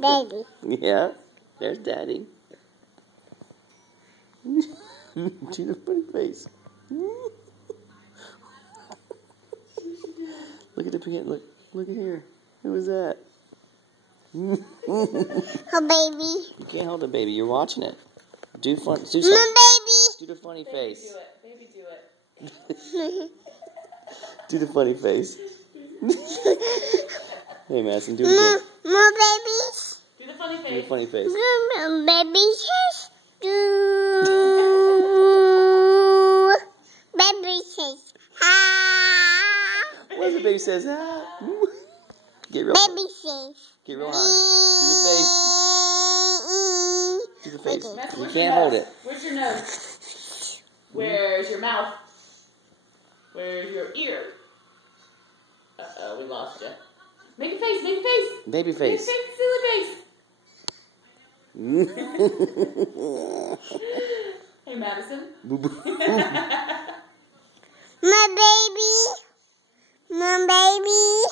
Daddy. Yeah, there's Daddy. Do the funny face. Look at the pig. Look at here. Who is that? Her baby. You can't hold the baby. You're watching it. Do something. My baby. Do the funny face. Do it. Baby, do it. Do the funny face. Hey, Madison, do it again. My babies. Do the funny Do the face. funny face. My babies. Baby says, ah. What does the baby says? Ah. Get real. Baby says, Get real high. Do the face. Do the face. Madison, You where's can't your hold nose? it. Where's your nose? Where's your mouth? Where's your ear? Uh-oh, we lost you. Make a face, make a face. Baby Make a face. face, silly face. Hey, Madison. my baby. My baby.